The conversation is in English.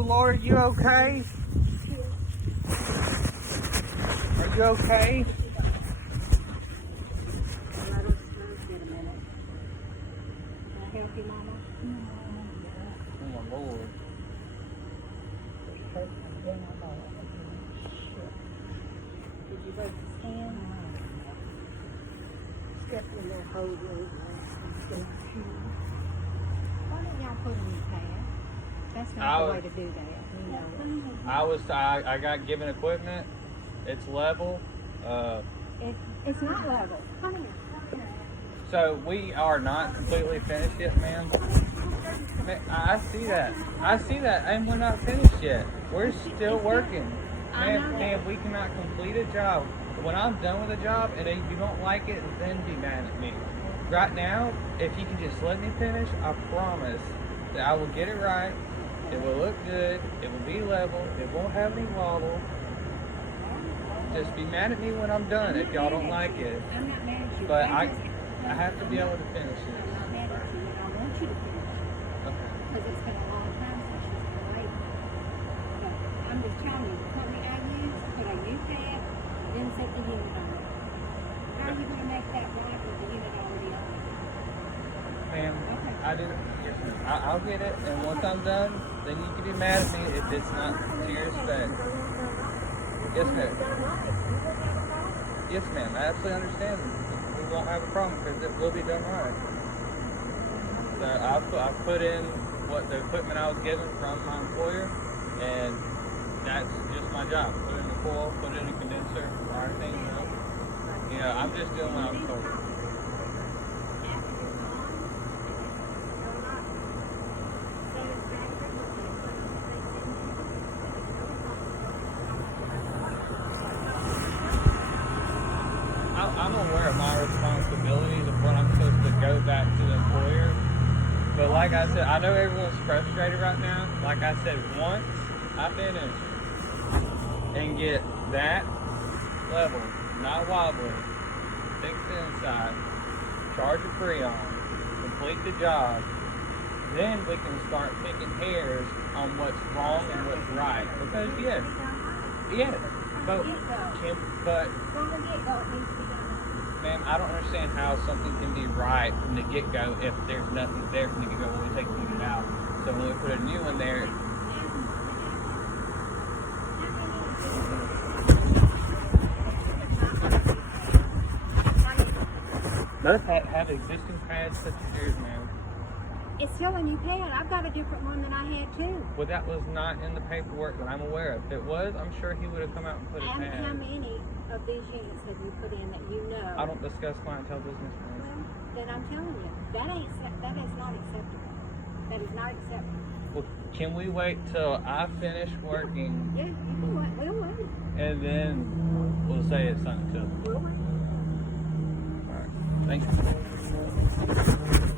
Oh Lord, are you okay? Are you okay? Let her get a minute. Can I help you, Mama? Oh my Lord. Did you break the stand? Step in the hose. Why don't y'all put them in pad? That's not the way to do that. You know it. I got given equipment. It's level. It's not level. Come here. So we are not completely finished yet, ma'am. I see that. I see that, and we're not finished yet. We're still working. Ma'am, we cannot complete a job. When I'm done with a job and if you don't like it, then be mad at me. Right now, if you can just let me finish, I promise that I will get it right. It will look good. It will be level. It won't have any wobble. Just be mad at me when I'm done if y'all don't like it. I'm not mad at you. But I have to be able to finish I'm this. not mad at you. I want you to finish. Okay. Because it's been a long time since she's been late. But I'm just telling you, the company I use, put a new pad, then set the unit on it. How are you going to make that right with the unit already on it? Ma'am, Okay. I didn't. I'll get it, and once I'm done, then you can be mad at me if it's not to your spec. Yes, ma'am. Yes, ma'am. I absolutely understand. We won't have a problem because it will be done right. So I've put in what the equipment I was given from my employer, and that's just my job. Put in the coil, put in a condenser, wire things up. You know, I'm just doing what I'm told. I'm aware of my responsibilities of what I'm supposed to go back to the employer. But like I said, I know everyone's frustrated right now. Like I said, once I finish and get that level, not wobbling, fix the inside, charge a freon, complete the job, then we can start picking hairs on what's wrong and what's right. Because but ma'am, I don't understand how something can be right from the get-go if there's nothing there from the get-go when we take the unit out. So when we put a new one there, both have existing pads such as yours, ma'am. It's still a new pad. I've got a different one than I had too. Well, that was not in the paperwork that I'm aware of. If it was, I'm sure he would have come out and put a pad. How many of these units have you put in that you know? I don't discuss clientele business, ma'am. Well, then I'm telling you, that is not acceptable. That is not acceptable. Well, can we wait till I finish working? Yeah, you can wait. We'll wait. And then we'll say it's something to. We'll wait. All right. Thank you.